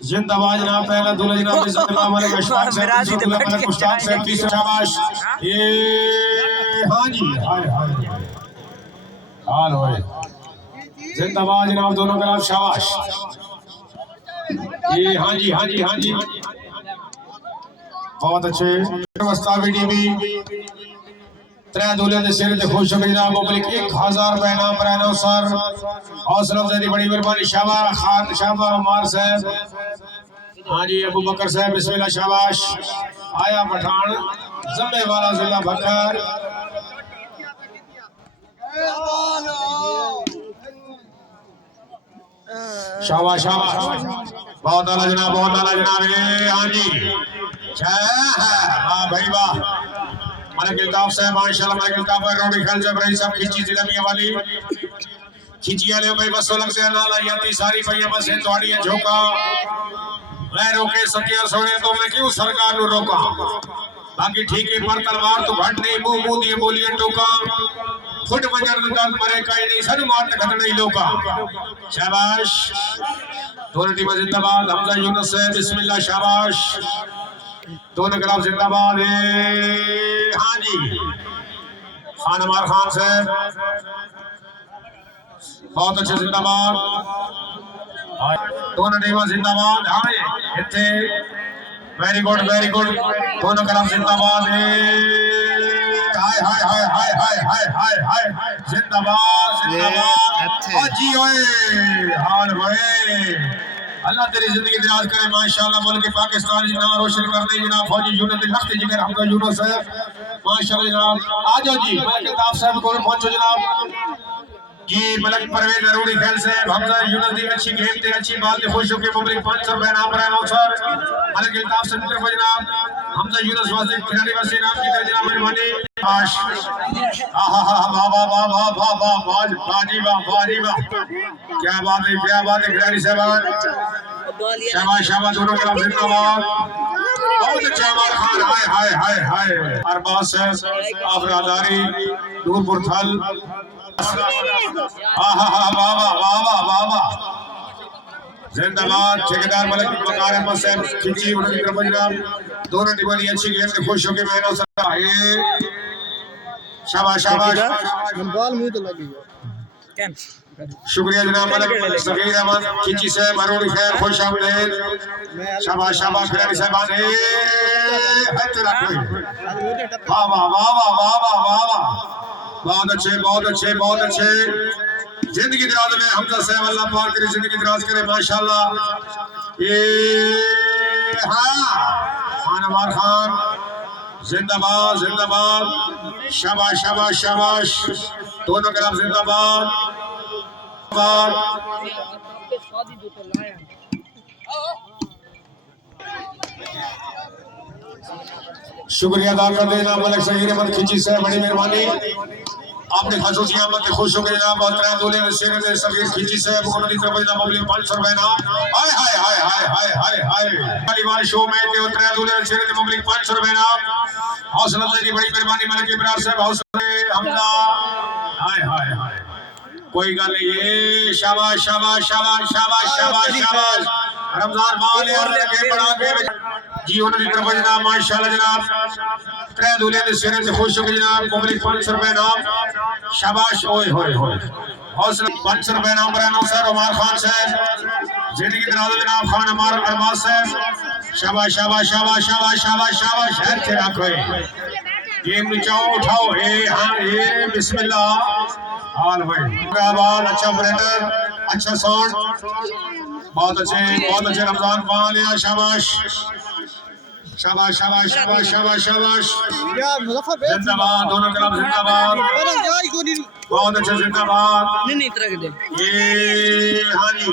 जिंदाबाद जनाब। पहला दूल्हा जनाब इज्जत मामले में शाबाश से तीसरा शाबाश। ये हाँ जी हाय हाय हाल होए। जिंदाबाद जनाब दोनों तरफ शाबाश। ये हाँ जी हाँ जी हाँ जी बहुत अच्छे। त्रै दूल्हे दे सिर ते खुश हो जनाब। पब्लिक 1000 रुपए इनाम पर आना सर। हौसला अफजाई बड़ी मेहरबानी। शाबाश खान शाबाश उमर साहब। हाँ जी अबू बकर साहब बिस्मिल्लाह शाबाश। आया पठान जम्मे वाला जिला बकर। शाबाश शाबाश बहुत आला जनाब बहुत आला जनाब। हाँ जी वाह भाई वाह। मलिक इल्ताफ साहब माशाल्लाह। मलिक इल्ताफ रोडी खाल जब रही साहब खिची जिलमिया वाली खिची वाले भाई बस लग से ना लायाती सारी भैया बस है तोड़ी झोंका मैं रोके सकिया सोने तो मैं क्यों सरकार नु रोका। बाकी ठीक है पर तलवार तो घट नहीं मुंह मुंह दिए बोलिए टोका फुट बजर दल मरे काई नहीं सन मार खत नहीं लोका। शाबाश दोनों टीम जिंदाबाद। हमजा यूनुस है बिस्मिल्लाह शाबाश। दोनों खिलाफ जिंदाबाद है। हाँ जी खान अमर खान साहब बहुत अच्छे जिंदाबाद। दोनों टीम जिंदाबाद। हाँ इतने वेरी गुड दोनों खिलाफ जिंदाबाद है। हाय हाय हाय हाय हाय हाय हाय हाय जिंदाबाद जिंदाबाद जी ओए हाल होए। अल्लाह तेरी जिंदगी दराज करे माशाल्लाह। मुल्क पाकिस्तान की नाम रोशन कर दे जनाब। फौजी यूनिट लखत जिगर हमजा यूनुस साहब माशाल्लाह जनाब। आ जाओ जी मलिक इल्ताफ साहब को पहुंचो जनाब जी। मलिक परवेज अरूड़ी खेल से हमजा यूनुस दी अच्छी गेम ते अच्छी बात ते खुश होके पब्लिक 500 रुपए नाम पर आना सर। मलिक इल्ताफ से तरफ जनाब हमजा यूनुस वास्ते खिलाड़ी वास्ते नाम की तरह जनाब मेहरबानी आश। आहा हा वाह वाह वाह वाह वाह वाह बाजी वाह क्या बात है खिलाड़ी साहब शाबाश शाबाश दोनों तरफ जिंदाबाद। बहुत अच्छा अमर खान हाय हाय हाय हाय अरबाज साहब अफरादारी नूरपुर थल। आहा हा वाह वाह वाह जिंदाबाद। ठेकेदार मलिक बकार अहमद साहब खिची उनकी तरफ जनाब। दोनों टीमें अच्छी गेम से खुश होकर मैदान से शाबाश शाबाश बॉल मुंह तो लगी है। शुक्रिया जनाब मलिक सगीर अहमद खिची से मरूड़ी खैर खुश आमदीद। शाबाश शाबाश खिलाड़ी साहबान वाह वाह वाह वाह वाह वाह वाह बहुत अच्छे जिंदगी दराज में हमजा साहब अल्लाह पाक तेरी जिंदगी दराज करे माशाल्लाह। ये हाँ खान अमर खान जिंदाबाद शाबाश शाबाश शाबाश दोनों खिलाफ जिंदाबाद। शुक्रिया अदा कर देना मलिक सगीर अहमद खिची से बड़ी मेहरबानी। आपने खसूसी अहमद खुश हो गए जनाब। त्रै दूल्हे ने सिर ने सगीर खिची से उन्होंने तरफ जनाब पब्लिक 500 रुपए नाम। हाय हाय हाय हाय हाय हाय हाय परिवार शो में ते त्रै दूल्हे ने सिर ने पब्लिक 500 रुपए नाम। हौसला अफजाई बड़ी मेहरबानी मलिक इब्रार साहब हौसला हमजा हाय हाय हाय कोई गल नहीं है। शाबाश शाबाश शाबाश शाबाश शाबाश शाबाश रमजान वाले और के बड़ा के जी उन्होंने तरफ जनाब माशाल्लाह जनाब। त्रै दूल्हे ने सिर से खुश हो गए जनाब। पब्लिक 500 रुपए नाम शाबाश ओए होए होए हौसला 500 रुपए नाम पर आना सर उमर खान साहब जिंदगी दराज जनाब। खान अमर अरबाज साहब शाबाश शाबाश शाबाश शाबाश शाबाश शाबाश है तेरा कोई गेम नीचाओ उठाओ ए हां ए बिस्मिल्लाह हाल भाई आवाज अच्छा ऑपरेटर अच्छा साउंड बहुत अच्छे रमजान वाले शाबाश शाबाश शाबाश शाबाश शाबाश शाबाश जिंदाबाद दोनों तरफ जिंदाबाद बहुत अच्छे जिंदाबाद। ये हाँ जी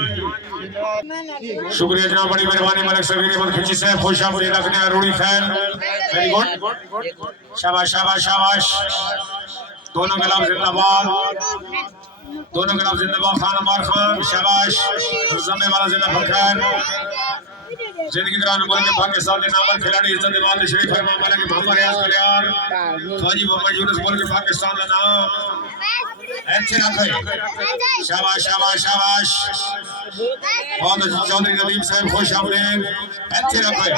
शुक्रिया जनाब बड़ी मेहरबानी मलिक सगीर अहमद खिची से खुश आमदीद रखने रूड़ी खैर वेरी गुड शाबाश शाबाश शाबाश दोनों खिलाफ जिंदाबाद खान अमर खान शाबाश जमे वाला जिला फखर जिंदगी दौरान मुल्क पाकिस्तान के नामवर खिलाड़ी इज्जत इमाम शरीफ फरमान वाला के मोहम्मद रियाज कल्याण फौजी मोहम्मद यूनुस मुल्क पाकिस्तान का नाम अच्छे रखे शाबाश शाबाश शाबाश बहुत अच्छा चौधरी नदीम साहब खुश अफरीन अच्छे रखे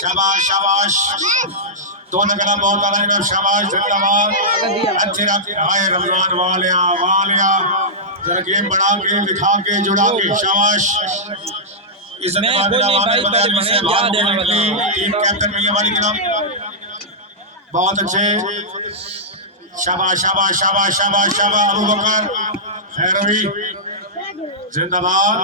शाबाश शाबाश दोनों गला बहुत आला शाबाश जिंदाबाद अच्छे रखे हाय रमजान वालिया वालिया जरा गेम बढ़ा के दिखा के जुड़ा के शाबाश इस टीम कैप्टन भैया वाली के नाम बहुत अच्छे शाबाश शाबाश शाबाश शाबाश शाबाश अबू बकर खैरवी जिंदाबाद